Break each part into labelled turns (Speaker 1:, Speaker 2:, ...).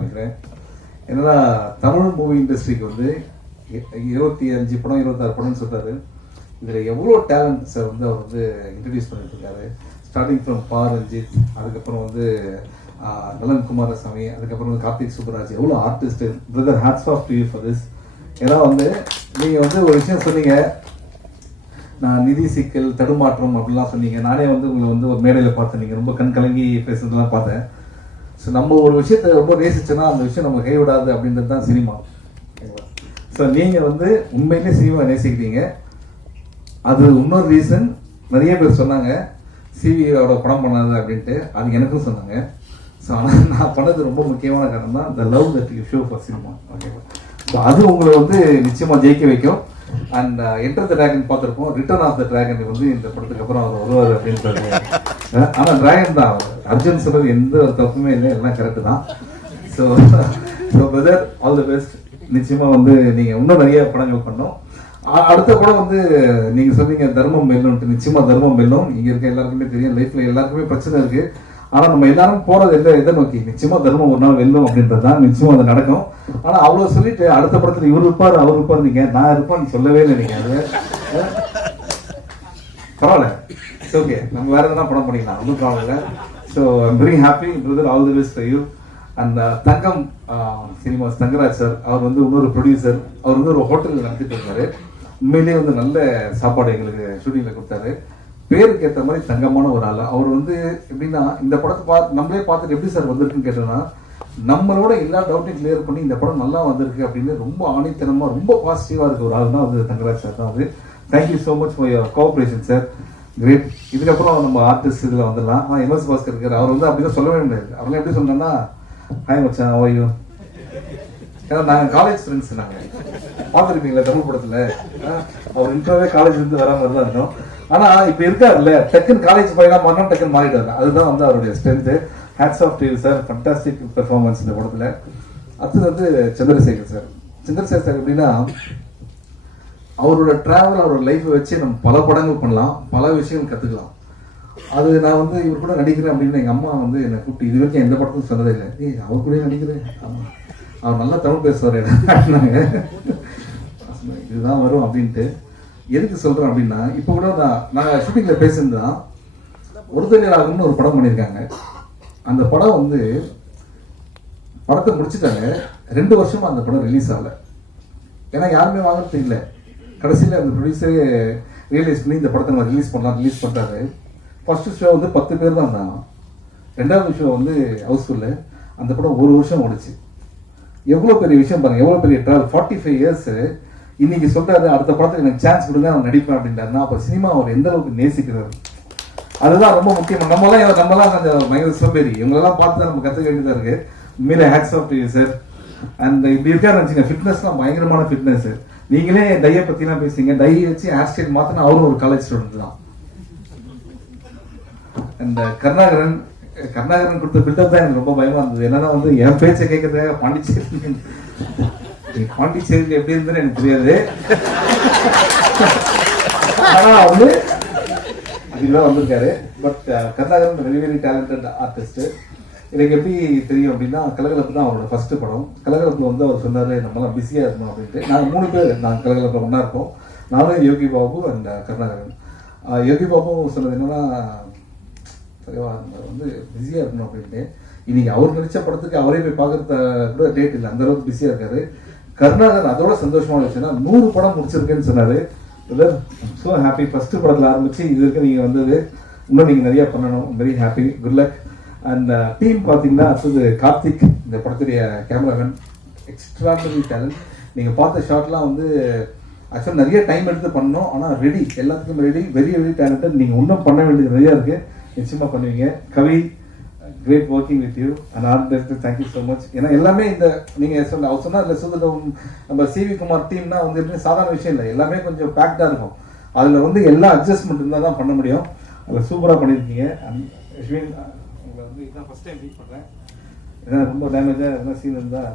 Speaker 1: ஆரம்பிக்கிறேன் என்னன்னா தமிழ் மூவி இண்டஸ்ட்ரிக்கு வந்து இருபத்தி அஞ்சு படம் இருபத்தாறு படம்னு சொல்றாரு இதில் எவ்வளோ டேலண்ட் சார் வந்து அவர் வந்து இன்ட்ரடியூஸ் பண்ணிட்டு இருக்காரு ஸ்டார்டிங் ஃப்ரம் பா ரஞ்சித் அதுக்கப்புறம் வந்து நலன் குமாரசாமி அதுக்கப்புறம் வந்து கார்த்திக் சூப்பராஜ் எவ்வளோ artist brother hats off to you for this ஏன்னா வந்து நீங்கள் வந்து ஒரு விஷயம் சொன்னீங்க. நான் நிதி சிக்கல் தடுமாற்றம் அப்படிலாம் சொன்னீங்க. நானே வந்து உங்களை வந்து ஒரு மேடையில் பார்த்தேன். நீங்கள் ரொம்ப கண் கலங்கி பேசுறதுலாம் பார்த்தேன். ஸோ நம்ம ஒரு விஷயத்தை ரொம்ப நேசிச்சோன்னா அந்த விஷயம் நம்ம கைவிடாது அப்படின்றது தான் சினிமா. ஸோ நீங்கள் வந்து உண்மையிலே சினிமா நேசிக்கிறீங்க. அது இன்னொரு ரீசன் நிறைய பேர் சொன்னாங்க சிவியோட படம் பண்ணாது அப்படின்ட்டு. அது எனக்கும் சொன்னாங்க. ஸோ ஆனால் நான் பண்ணது ரொம்ப முக்கியமான காரணம் தான் the love that you show for cinema ஓகேவா ஸோ அது உங்களை வந்து நிச்சயமாக ஜெயிக்க வைக்கும். அண்ட் என்டர் த டிராகன் பார்த்துருப்போம். ரிட்டர்ன் ஆஃப் த டிராகன் வந்து இந்த படத்துக்கு அப்புறம் அவர் வருவார் அப்படின்னு அஹ் ஆனா டிராகன் தான் அவர். அர்ஜுன் சொல்றது எந்த ஒரு தப்புமே இல்லை. எல்லாம் கரெக்டு தான். So so brother all the best நிச்சயமா வந்து நீங்க இன்னும் நிறைய படங்கள் பண்ணோம். அடுத்த படம் வந்து நீங்க சொன்னீங்க தர்மம் வெல்லும்ட்டு. நிச்சயமா தர்மம் வெல்லும். இங்க இருக்க எல்லாருக்குமே தெரியும். லைஃப்பில் எல்லாருக்குமே பிரச்சனை இருக்கு. ஆனா நம்ம எல்லாரும் போறது எந்த எதை நோக்கி? நிச்சயமா தர்மம் ஒரு நாள் வெல்லும் அப்படின்றது தான் நிச்சயமா அது நடக்கும். ஆனா அவ்வளவு சொல்லிட்டு அடுத்த படத்துல இவர் இருப்பாரு அவர் இருப்பாரு நீங்க. நான் இருப்பான்னு சொல்லவே இல்லை நீங்க அது. பரவாயில்ல. இட்ஸ் ஓகே நம்ம வேற எதனா படம் பண்ணிக்கலாம் ஒன்றும் ப்ராப்ளம் இல்லை. So I'm very happy brother all the best for you அந்த Thangam uh, cinemas Thangaraj sir அவர் வந்து இன்னொரு ப்ரொடியூசர் அவர் வந்து ஒரு ஹோட்டலில் நடத்திட்டு இருந்தார். உண்மையிலேயே வந்து நல்ல சாப்பாடு எங்களுக்கு ஷூட்டிங்கில் கொடுத்தாரு. பேருக்கு ஏற்ற மாதிரி தங்கமான ஒரு ஆள். அவர் வந்து எப்படின்னா இந்த படத்தை பார்த்து நம்மளே பார்த்துட்டு எப்படி சார் வந்திருக்குன்னு கேட்டோம்னா நம்மளோட எல்லா டவுட்டையும் கிளியர் பண்ணி இந்த படம் நல்லா வந்திருக்கு அப்படின்னு ரொம்ப ஆணித்தனமாக ரொம்ப பாசிட்டிவாக இருக்க ஒரு ஆள் தான் வந்து தங்கராஜ் சார் தான் அது thank you so much for your cooperation sir great இதுக்கப்புறம் நம்ம ஆர்டிஸ்ட் இதில் வந்துடலாம். ஆனால் எம்எஸ் பாஸ்கர் இருக்கார். அவர் வந்து அப்படிதான் சொல்லவே முடியாது. அவர்லாம் எப்படி சொன்னேன்னா ஹாய் மச்சான் ஓய்யோ ஏன்னா நாங்கள் காலேஜ் ஃப்ரெண்ட்ஸ் நாங்கள் பார்த்துருப்பீங்களா தமிழ் படத்தில்? அவர் இன்ட்ரோவே காலேஜ் இருந்து வர மாதிரி தான் இருந்தோம் ஆனால் இப்போ இருக்காருல்ல டக்குன்னு காலேஜ் பையனா மாறினா டக்குன்னு மாறிட்டாரு அதுதான் வந்து அவருடைய strength hats off deal sir fantastic performance இந்த படத்தில். அடுத்தது வந்து சந்திரசேகர் சார் சந்திரசேகர் சார் எப்படின்னா அவரோட டிராவல் அவரோட லைஃப்பை வச்சு நம்ம பல படங்கள் பண்ணலாம். பல விஷயங்கள் கற்றுக்கலாம் அது நான் வந்து இவர் கூட நடிக்கிறேன் அப்படின்னு எங்கள் அம்மா வந்து என்னை கூப்பிட்டு இது வரைக்கும் எந்த படத்துக்கும் சொன்னதே இல்லை. ஏய் அவர் கூட நடிக்கிறேன். ஆமா. அவர் நல்லா தமிழ் பேசுவார் அப்படின்னாங்க. இதுதான் வரும் அப்படின்ட்டு. எதுக்கு சொல்கிறேன் அப்படின்னா இப்போ கூட நான் நான் ஷூட்டிங்கில் பேசியிருந்தான் ஒருத்தனியராகும்னு ஒரு படம் பண்ணியிருக்காங்க. அந்த படம் வந்து படத்தை முடிச்சிட்டாங்க. ரெண்டு வருஷமா அந்த படம் ரிலீஸ் ஆகல. ஏன்னா யாருமே வாங்குறது இல்லை. கடைசியில் அந்த ப்ரொடியூசரே ரியலைஸ் பண்ணி இந்த படத்தை நம்ம ரிலீஸ் பண்ணலாம் ரிலீஸ் பண்ணுறாரு ஃபர்ஸ்ட் ஷோ வந்து பத்து பேர் தான் இருந்தாங்க ரெண்டாவது ஷோ வந்து ஹவுஸ்ஃபுல்லு அந்த படம் ஒரு வருஷம் ஓடிச்சு. எவ்வளோ பெரிய விஷயம் பாருங்கள் எவ்வளோ பெரிய ட்ராவல் ஃபார்ட்டி ஃபைவ் இயர்ஸு இன்னைக்கு சொல்றாரு அடுத்த படத்துக்கு எனக்கு சான்ஸ் கொடுங்க நான் நடிப்பேன் அப்படின்றாருன்னா அப்போ சினிமா அவர் எந்த அளவுக்கு நேசிக்கிறாரு? அதுதான் ரொம்ப முக்கியம். நம்மளாம் இவ- நம்மலாம் கொஞ்சம் பயங்கர சோம்பேறி. இவங்களெல்லாம் பார்த்து தான் நம்ம கற்றுக்க வேண்டியதாக இருக்கு. உண்மையிலே hats off to sir and இப்படி இருக்கா வச்சுங்க ஃபிட்னஸ்லாம் பயங்கரமான ஃபிட்னஸ் நீங்களே டையை பற்றிலாம் பேசுங்க டை வச்சு ஹேர் ஸ்டைல் மாற்றினா அவரும் ஒரு காலேஜ் ஸ்டூடெண்ட் தான். அந்த கருணாகரன் கருணாகரன் கொடுத்த பில்டப் தான் எனக்கு ரொம்ப பயமா இருந்தது. என்னன்னா வந்து என் பேச்சை கேட்கறதுக்காக பாண்டிச்சேரி பாண்டிச்சேரியில் எப்படி இருந்ததுன்னு எனக்கு தெரியாது ஆனா வந்து இதுதான் வந்திருக்காரு. But uh, Karunakaran very very talented artist எனக்கு எப்படி தெரியும் அப்படின்னா கலகலப்பு தான் அவரோட ஃபர்ஸ்ட் படம். கலகலப்பு வந்து அவர் சொன்னாரு நம்மலாம் பிஸியா இருக்கணும் அப்படின்ட்டு. நாங்கள் மூணு பேர் நாங்கள் கலகலப்பில் ஒன்றா இருப்போம் நானும் யோகி பாபு அண்ட் uh, கருணாகரன். யோகி பாபு சொன்னது என்னன்னா வந்து பிஸியாக இருக்கணும் அப்படின்ட்டு. இன்னைக்கு அவர் நடித்த படத்துக்கு அவரே போய் பார்க்கறது கூட டேட் இல்லை. அந்தளவுக்கு பிஸியாக இருக்காரு. கருணாகர் அதோட சந்தோஷமான விஷயம்னா நூறு படம் முடிச்சிருக்கேன்னு சொன்னாரு. ஸோ ஹாப்பி ஃபர்ஸ்ட் படத்தில் ஆரம்பிச்சு இது வரைக்கும் நீங்கள் வந்தது. இன்னும் நீங்கள் நிறைய பண்ணணும். Very happy good luck and team பார்த்தீங்கன்னா அடுத்தது கார்த்திக் இந்த படத்துடைய கேமராமேன் எக்ஸ்ட்ராடனரி டேலண்ட் நீங்கள் பார்த்த ஷாட்லாம் வந்து ஆக்சுவலாக நிறைய டைம் எடுத்து பண்ணோம் ஆனால் ரெடி எல்லாத்துக்கும் ரெடி வெரி வெரி டேலண்டட் நீங்கள் இன்னும் பண்ண வேண்டியது நிறையா இருக்குது நிச்சயமாக பண்ணுவீங்க. Kavi great working with you and all best thank you so much ஏன்னா எல்லாமே இந்த நீங்கள் சொன்ன அவர் சொன்னார் இல்லை சுதகம் நம்ம சிவி குமார் டீம்னா வந்து எப்படியும் சாதாரண விஷயம் இல்லை. எல்லாமே கொஞ்சம் பேக்டாக இருக்கும். அதில் வந்து எல்லா அட்ஜஸ்ட்மெண்ட் இருந்தால் தான் பண்ண முடியும். அதில் சூப்பராக பண்ணியிருக்கீங்க அஸ்வின் உங்களை வந்து இதான் ஃபஸ்ட் டைம் மீட் பண்ணுறேன் ஏன்னா ரொம்ப டேமேஜாக எதனா சீன் இருந்தால்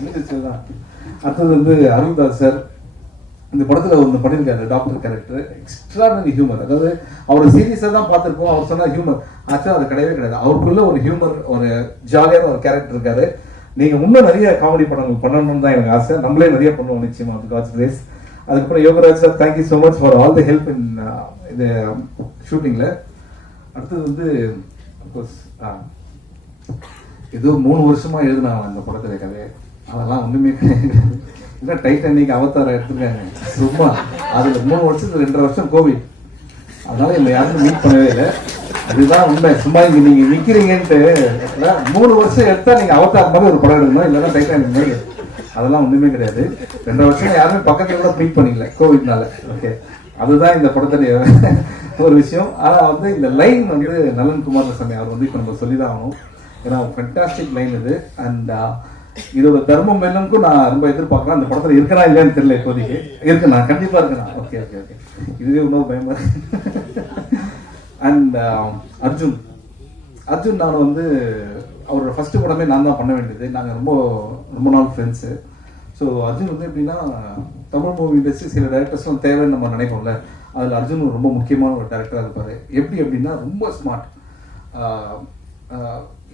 Speaker 1: முடிஞ்சிச்சு தான் அடுத்தது வந்து அருள்தாஸ் சார். இந்த படத்தில் ஒன்று பண்ணியிருக்காரு டாக்டர் கேரக்டர் எக்ஸ்ட்ராடனரி ஹியூமர் அதாவது அவர் சீரியஸாக தான் பார்த்துருப்போம் அவர் சொன்னால் ஹியூமர் ஆக்சுவலாக அது கிடையவே கிடையாது. அவருக்குள்ள ஒரு ஹியூமர் ஒரு ஜாலியான ஒரு கேரக்டர் இருக்காரு. நீங்கள் இன்னும் நிறைய காமெடி படங்கள் பண்ணணும்னு தான் எனக்கு ஆசை. நம்மளே நிறைய பண்ணுவோம் நிச்சயமா அது காட்ஸ் அதுக்கப்புறம் Yogaraj sir thank you so much for all the help in இது ஷூட்டிங்கில் அடுத்தது வந்து அஃப்கோர்ஸ் ஏதோ மூணு வருஷமாக எழுதினாங்க அந்த படத்துல கதை அதெல்லாம் ஒன்றுமே கிடையாது. இல்லை டைட்டானிக் அவதாரம் எடுத்துருக்காங்க சும்மா அதில் மூணு வருஷத்துல ரெண்டரை வருஷம் கோவிட் அதனால என்னை யாருமே மீட் பண்ணவே இல்லை. அதுதான் உண்மை. சும்மா இங்கே நீங்கள் நிற்கிறீங்கன்ட்டு மூணு வருஷம் எடுத்தால் நீங்கள் அவதார் மாதிரி ஒரு படம் எடுக்கணும் இல்லைன்னா டைட்டானிக் மாதிரி. அதெல்லாம் ஒன்றுமே கிடையாது. ரெண்டரை வருஷம் யாருமே பக்கத்தில் கூட மீட் பண்ணிக்கல கோவிட்னால ஓகே அதுதான் இந்த படத்துடைய ஒரு விஷயம். ஆனால் வந்து இந்த லைன் வந்து நலன் குமாரசாமி அவர் வந்து இப்போ நம்ம சொல்லி தான் ஆகணும். ஏன்னா ஃபென்டாஸ்டிக் லைன் இது. அண்ட் இதோட தர்மம் வெல்லம்க்கும் நான் ரொம்ப எதிர்பார்க்குறேன். அந்த படத்துல இருக்கிறா இல்லையான்னு தெரியல இப்போதைக்கு. இருக்கு நான் கண்டிப்பா இருக்கேன் ஓகே ஓகே ஓகே இதுவே இன்னொரு பயமா இருக்கு. And um, Arjun. அர்ஜுன் நான் வந்து அவரோட ஃபர்ஸ்ட் படமே நான் தான் பண்ண வேண்டியது. நாங்கள் ரொம்ப ரொம்ப நாள் ஃப்ரெண்ட்ஸு ஸோ அர்ஜுன் வந்து எப்படின்னா தமிழ் மூவி இண்டஸ்ட்ரி சில டேரக்டர்ஸ்லாம் தேவைன்னு நம்ம நினைப்போம்ல. அதில் அர்ஜுன் ஒரு ரொம்ப முக்கியமான ஒரு டேரக்டராக இருப்பார். எப்படி அப்படின்னா ரொம்ப ஸ்மார்ட்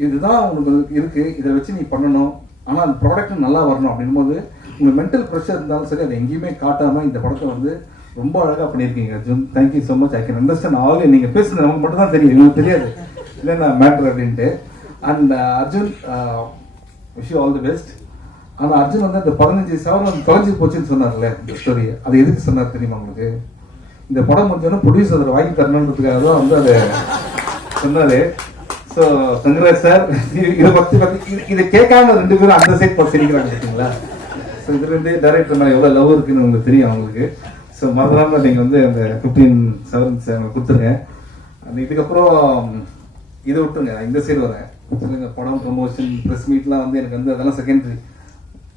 Speaker 1: இதுதான் உங்களுக்கு இருக்குது இதை வச்சு நீ பண்ணணும். ஆனால் அந்த ப்ராடக்ட் நல்லா வரணும் அப்படின்னும் போது உங்கள் மென்டல் ப்ரெஷர் இருந்தாலும் சரி அதை எங்கேயுமே காட்டாமல் இந்த படத்தை வந்து ரொம்ப அழகாக பண்ணியிருக்கீங்க Arjun. Thank you so much I can understand all நீங்கள் பேசுனது நமக்கு மட்டும் தான் தெரியும் எங்களுக்கு தெரியாது. இல்லைன்னா மேட்ரு அப்படின்ட்டு. And uh, Arjun wish all the best ஆனால் அர்ஜுன் வந்து அந்த பதினஞ்சு சவரம் தொலைஞ்சு போச்சுன்னு சொன்னார்ல இந்த ஸ்டோரியை அது எதுக்கு சொன்னார் தெரியுமா உங்களுக்கு? இந்த படம் முடிஞ்சோன்னா ப்ரொடியூசர் அதை வாங்கி தரணுன்றதுக்காக தான் வந்து அதை சொன்னார். ஸோ கங்கராஜ் சார் இதை பற்றி பற்றி இது- இதை கேட்காம ரெண்டு பேரும் அந்த சைட் பார்த்து சிரிக்கிறாங்க பார்த்தீங்களா? ஸோ இதுலேருந்து டேரக்டர் மேலே எவ்வளோ லவ் இருக்குன்னு உங்களுக்கு தெரியும் அவங்களுக்கு. ஸோ மறந்துடாமல் நீங்கள் வந்து அந்த ஃபிஃப்டீன் செவன்ஸ் சார் கொடுத்துருங்க. அந்த இதுக்கப்புறம் இதை விட்டுருங்க நான் இந்த சைடு வரேன். சொல்லுங்க படம் ப்ரொமோஷன் ப்ரெஸ் மீட்லாம் வந்து எனக்கு வந்து அதெல்லாம் செகண்டரி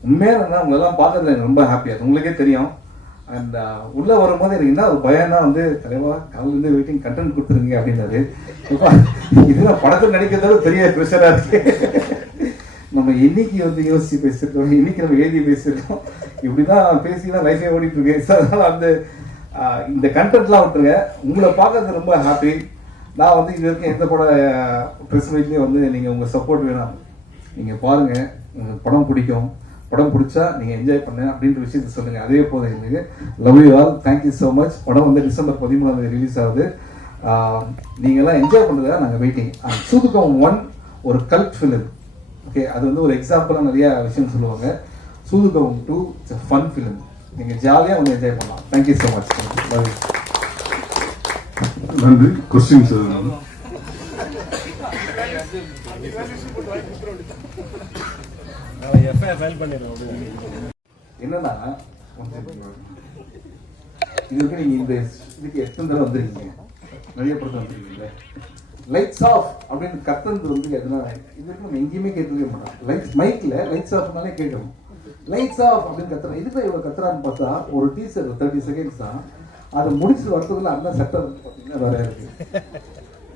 Speaker 1: உண்மையாக இருந்தால் உங்களெல்லாம் பார்க்கறது எனக்கு ரொம்ப ஹாப்பியாக உங்களுக்கே தெரியும். அண்ட் uh, உள்ள வரும்போது எனக்கு என்ன ஒரு பயம்னா வந்து தலைவா காலையிலேருந்து வெயிட்டிங் கண்டென்ட் கொடுத்துருங்க அப்படின்னாரு. அப்பா, இதுதான் படத்தில் நடிக்கிறதோட பெரிய ப்ரெஷராக இருக்கு. நம்ம என்னைக்கு வந்து யோசிச்சு பேசிருக்கோம் இன்னைக்கு நம்ம எழுதி பேசியிருக்கோம் இப்படிதான் பேசி தான் லைஃபே ஓடிட்டு இருக்கு So, அதனால வந்து இந்த கண்டென்ட்லாம் விட்டுருங்க. உங்களை பார்க்கறது ரொம்ப ஹாப்பி நான் வந்து இது வரைக்கும் எந்த பட ப்ரெஸ் மீட்லேயும் வந்து நீங்கள் உங்கள் சப்போர்ட் வேணும். நீங்கள் பாருங்கள் உங்களுக்கு படம் பிடிக்கும். படம் பிடிச்சா நீங்கள் என்ஜாய் பண்ண அப்படின்ற விஷயத்த சொல்லுங்க. அதே போதும் எங்களுக்கு love you all thank you so much படம் வந்து டிசம்பர் பதிமூணாம் தேதி ரிலீஸ் ஆகுது. நீங்கள்லாம் என்ஜாய் பண்ணுறதா நாங்கள் வெயிட்டிங் சூதுக்கம் ஒன் ஒரு கல்ட் ஃபிலிம் ஓகே அது வந்து ஒரு எக்ஸாம்பிளாக நிறைய விஷயம் சொல்லுவாங்க. சூதுகம் டூ இட்ஸ் ஃபன் ஃபிலிம் நீங்கள் ஜாலியாக வந்து என்ஜாய் பண்ணலாம். Thank you so much love you
Speaker 2: நன்றி. கொஸ்டின்ஸ்
Speaker 1: என்னன்னா இது வரைக்கும் நீங்க இந்த இதுக்கு எத்தனை தடவை வந்திருக்கீங்க? நிறைய படத்தில் வந்திருக்கீங்க லைட்ஸ் ஆஃப் அப்படின்னு கத்துறது வந்து எதனா இது வரைக்கும் நம்ம எங்கேயுமே கேட்டுக்கவே மாட்டோம். லைட்ஸ் மைக்ல லைட்ஸ் ஆஃப்னாலே கேட்கணும். லைட்ஸ் ஆஃப் அப்படின்னு கத்துறேன் இதுக்கு இவ்வளோ கத்துறான்னு பார்த்தா ஒரு டீசர் தேர்ட்டி செகண்ட்ஸ் தான். அதை முடிச்சு வரதுக்குள்ள அந்த சட்டம் பார்த்தீங்கன்னா வேற இருக்கு.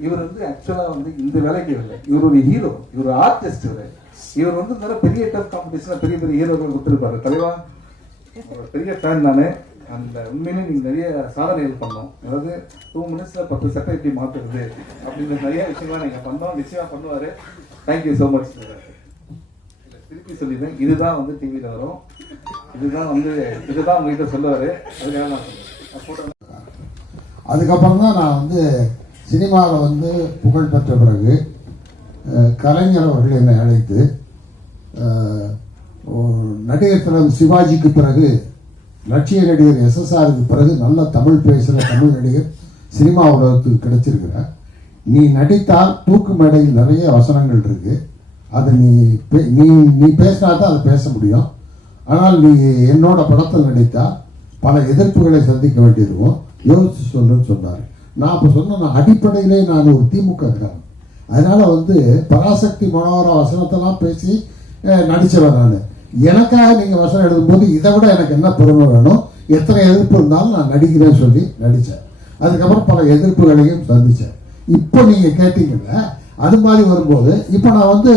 Speaker 1: இவர் வந்து ஆக்சுவலாக வந்து இந்த வேலைக்கு இல்லை இவர் ஒரு ஹீரோ இவர் ஆர்டிஸ்ட் இவர். இவர் வந்து இந்த பெரிய டஃப் காம்படிஷனில் பெரிய பெரிய ஹீரோக்கள் கொடுத்துருப்பாரு. தலைவா பெரிய ஃபேன் நானு. அந்த உண்மையிலே நீங்கள் நிறைய சாதனைகள் பண்ணோம். அதாவது டூ மினிட்ஸில் பத்து சட்டை எப்படி மாற்றுறது அப்படின்ற நிறைய விஷயங்கள்லாம் நீங்கள் பண்ணோம். நிச்சயமாக பண்ணுவார். தேங்க்யூ ஸோ மச் திருப்பி சொல்லிடுறேன். இதுதான் வந்து டிவியில் வரும். இதுதான் வந்து இதுதான் உங்ககிட்ட சொல்லுவார் அதுக்காக நான் சொல்றேன்.
Speaker 3: அதுக்கப்புறம் தான் நான் வந்து சினிமாவில் வந்து புகழ் பெற்ற பிறகு கலைஞர் அவர்கள் என்னை அழைத்து நடிகர் திலகம் சிவாஜிக்கு பிறகு லட்சிய நடிகர் எஸ்எஸ்ஆருக்கு பிறகு நல்ல தமிழ் பேசுகிற தமிழ் நடிகர் சினிமா உலகத்துக்கு கிடைச்சிருக்கிறார். நீ நடித்தால் தூக்கு மேடையில் நிறைய வசனங்கள் இருக்கு. அதை நீ பே- நீ நீ பேசினா தான் அதை பேச முடியும். ஆனால் நீ என்னோட படத்தில் நடித்தால் பல எதிர்ப்புகளை சந்திக்க வேண்டியிருக்கும் யோசிச்சு சொல்லுன்னு சொன்னார். நான் இப்போ சொன்ன அடிப்படையிலே நான் ஒரு திமுக அதனால் வந்து பராசக்தி மனோகர வசனத்தெல்லாம் பேசி அஹ், நான். எனக்காக நீங்கள் வசனம் எழுதும்போது இதை விட எனக்கு என்ன பெருமை வேணும்? எத்தனை எதிர்ப்பு இருந்தாலும் நான் நடிக்கிறேன்னு சொல்லி நடித்தேன் அதுக்கப்புறம் பல எதிர்ப்புகளையும் சந்தித்தேன் இப்போ நீங்கள் கேட்டீங்கல்ல அது மாதிரி வரும்போது இப்போ நான் வந்து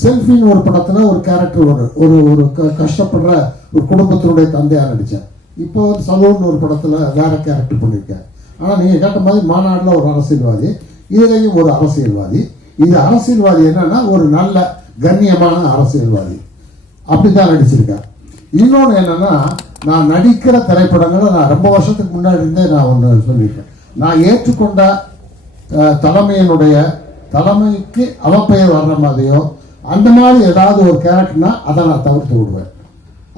Speaker 3: செல்ஃபின்னு ஒரு படத்தில் ஒரு கேரக்டர் ஒரு ஒரு ஒரு க- கஷ்டப்படுற ஒரு குடும்பத்தினுடைய தந்தையாக நடித்தேன் இப்போ வந்து சலூன் ஒரு படத்தில் வேற கேரக்டர் பண்ணியிருக்கேன். ஆனால் நீங்கள் கேட்ட மாதிரி மாநாட்டில் ஒரு அரசியல்வாதி இதுலேயும் ஒரு அரசியல்வாதி. இது அரசியல்வாதி என்னன்னா ஒரு நல்ல கண்ணியமான அரசியல்வாதி. அப்படிதான் நடிச்சிருக்கேன் இன்னொன்று என்னன்னா நான் நடிக்கிற திரைப்படங்களை நான் ரொம்ப வருஷத்துக்கு முன்னாடி இருந்தே நான் ஒன்று சொல்லியிருக்கேன். நான் ஏற்றுக்கொண்ட தலைமையினுடைய தலைமைக்கு அவப்பெயர் வர்ற மாதிரியோ அந்த மாதிரி ஏதாவது ஒரு கேரக்டர்னா அதை நான் தவிர்த்து விடுவேன்.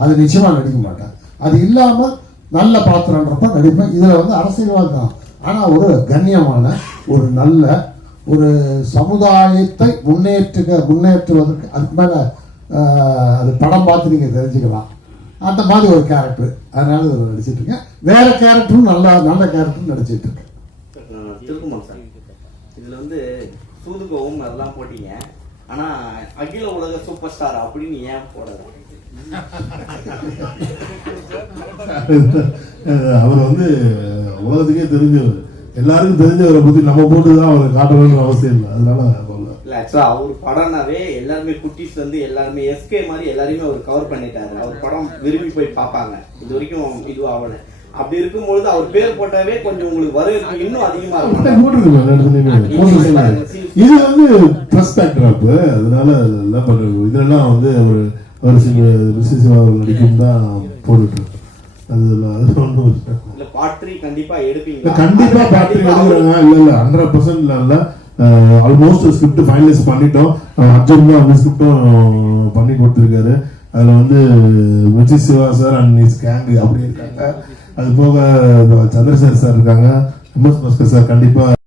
Speaker 3: அது நிச்சயமாக நடிக்க மாட்டேன். அது இல்லாமல் நல்ல பாத்திரன்றப்ப நடிப்பேன் இதில் வந்து அரசியல்வாதி தான். ஆனால் ஒரு கண்ணியமான ஒரு நல்ல ஒரு சமுதாயத்தை முன்னேற்றுக முன்னேற்றுவதற்கு அதுக்கு மேலே அது படம் பார்த்து நீங்கள் தெரிஞ்சுக்கலாம். அந்த மாதிரி ஒரு கேரக்டர் அதனால இதில் நடிச்சிட்டு இருக்கேன். கேரக்டரும் நல்லா நல்ல கேரக்டரும் நடிச்சிட்ருக்கேன் இருக்கேன்.
Speaker 2: சார். வந்து சூதுகவும் அதெல்லாம் போட்டீங்க. ஆனால் அகில உலக சூப்பர் ஸ்டார் அப்படின்னு ஏன் போடல?
Speaker 4: அவர் வந்து உலகத்துக்கே தெரிஞ்சவர். எல்லாருக்கும் தெரிஞ்சவரை பத்தி நம்ம போட்டு தான் அவரை காட்டணும்னு அவசியம் இல்லை. அதனால.
Speaker 2: இல்ல அவர் படம்னாவே எல்லாருமே குட்டீஸ்ல இருந்து எல்லாருமே எஸ்கே மாதிரி எல்லாரையுமே அவர் கவர் பண்ணிட்டாரு. அவர் படம் விரும்பி போய் பார்ப்பாங்க. இது வரைக்கும் இது ஆகல அப்படி இருக்கும்பொழுது அவர் பேர் போட்டாவே கொஞ்சம் உங்களுக்கு வரவேற்பு இன்னும் அதிகமா இருக்கும்.
Speaker 4: இது வந்து பேக்ட்ராப் அதனால எல்லாம் பண்றது இதெல்லாம் வந்து ஒரு ஒரு சில விசேஷ நடிக்கும் தான் போட்டுட்டு அது ஒன்றும் இல்லை.
Speaker 2: இல்ல
Speaker 4: இல்ல, எடுக்கிறாங்க ஹண்ட்ரட் பர்சன்ட் இல்ல ஆல்மோஸ்ட் ஸ்கிரிப்ட் ஃபைனலைஸ் பண்ணிட்டோம். அர்ஜுன் தான் அந்த ஸ்கிரிப்டும் பண்ணி கொடுத்துருக்காரு. அதுல வந்து Vijay Siva sir and his gang அப்படி இருக்காங்க. அது போக சந்திரசேகர் சார் இருக்காங்க. எம்எஸ் பாஸ்கர் சார் கண்டிப்பா